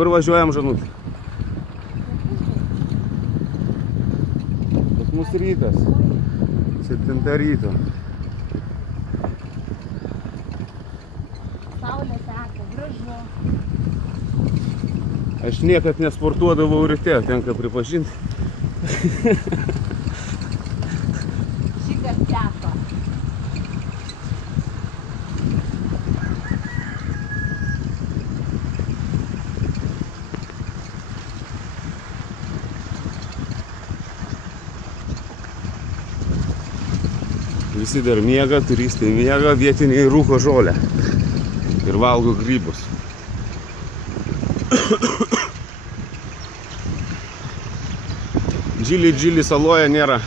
Kur važiuojam, Žanutė? Pas mus rytas. 7 ryto. Saulė teka, gražu. Aš niekad nesportuodavau ryte, tenka pripažinti. Šįkart teko. Visi dar miega, turistai miega, vietiniai rūko žolę ir valgo grybus. Džili saloje nėra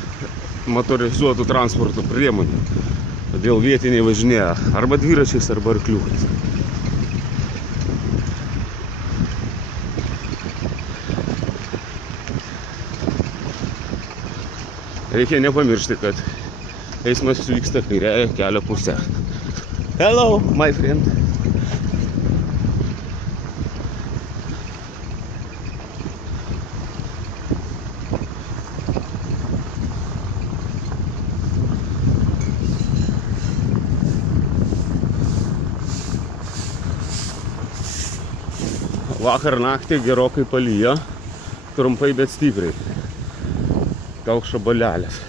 motorizuotų transporto priemonių, todėl vietiniai važinėja arba dviračiais, arba arkliukais. Reikia nepamiršti, kad eismas vyksta kairiąja kelio pusė. Hello, my friend. Vakar naktį gerokai palijo, trumpai, bet stipriai. Kaukšo balelės.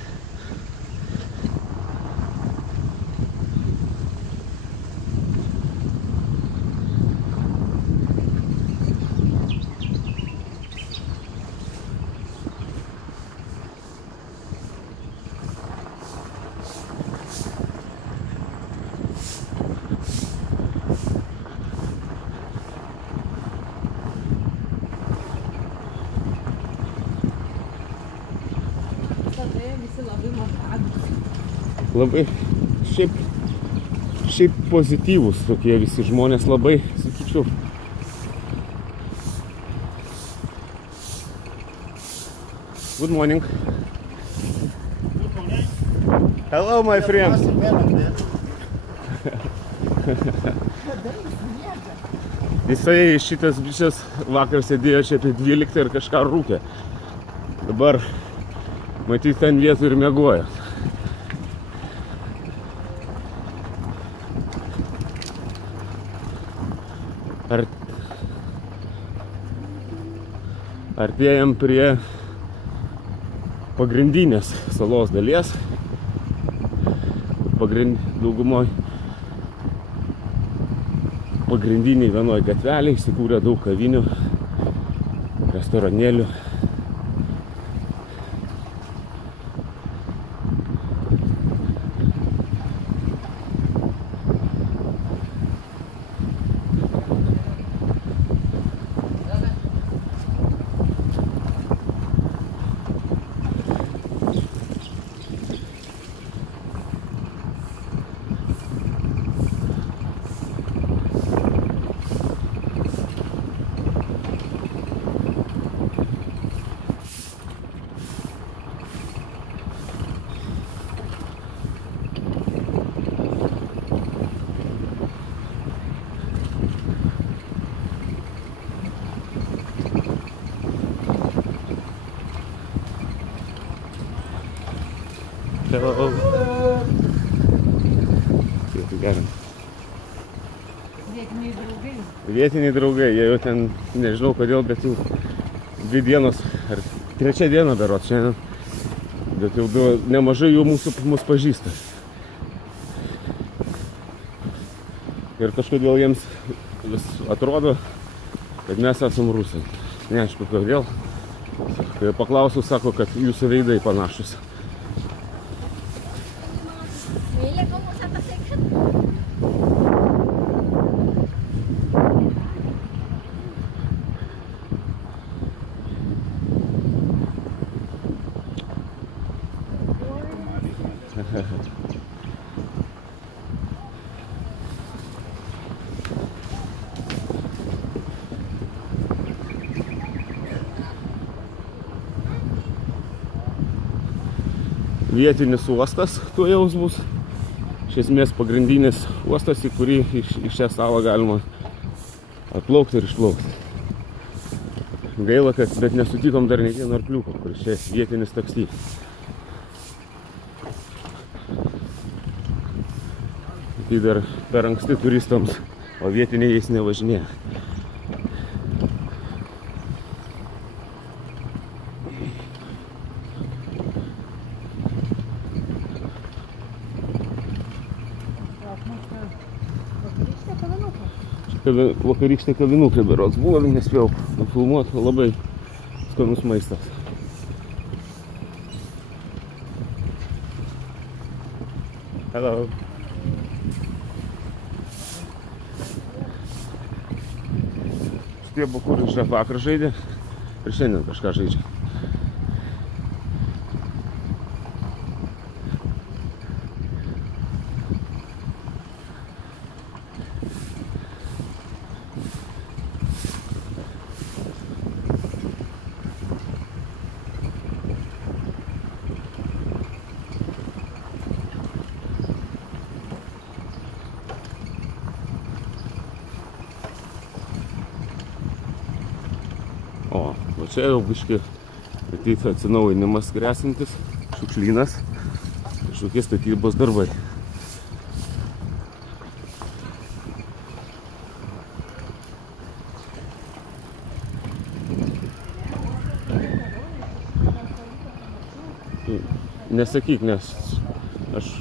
Labai šiaip pozityvūs tokie visi žmonės, labai, sakyčiau. Good morning. Good morning. Hello, my friend. Jisai šitas bičias vakar sėdėjo čia apie 12 ir kažką rūkė. Dabar matyt ten vietų ir miegojo. Artėjam prie pagrindinės salos dalies. Daugumoj pagrindiniai vienoj gatvelėj įsikūrė daug kavinių, restoranėlių. Hello. Vietiniai draugai. Vietiniai draugai, jie jau ten, nežinau kodėl, bet jau 2 dienos, ar 3 diena berods šiandien, bet jau nemažai jų mus pažįsta. Ir kažkodėl jiems vis atrodo, kad mes esam rusai. Neaišku kodėl. Kai paklausiu, sako, kad jūsų veidai panašus. Vietinis uostas tuo jaus bus. Iš esmės pagrindinis uostas, į kurį iš šią salą galima atplaukti ir išplaukti. Gaila, kad bet nesutikom dar nei vieno arkliuko, kuris čia vietinis taksi. Tai dar per anksti turistams, o vietiniai jais nevažinėja. Vakarykštė kavinukai berods buvo, nespėjau nufilmuoti, labai skanus maistas. Hello. Šitie buvo, kur iš vakar žaidė ir šiandien kažką žaidžia. O čia jau biški ateit atsinaujinimas grėsintis, šiukšlynas, kažkokie statybos darbai. Nesakyk, nes aš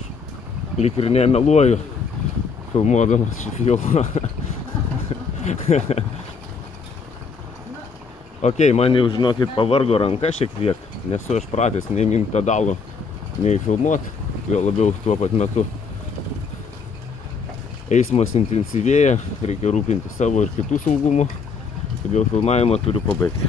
lyg ir nemeluoju, filmuodamas šį filmą. Ok, man jau, žinokit, pavargo ranka šiek tiek, nesu aš pratęs nei mint pedalų, nei filmuot, jo labiau tuo pat metu. Eismas intensyvėja, reikia rūpinti savo ir kitų saugumu, todėl filmavimą turiu pabaigti.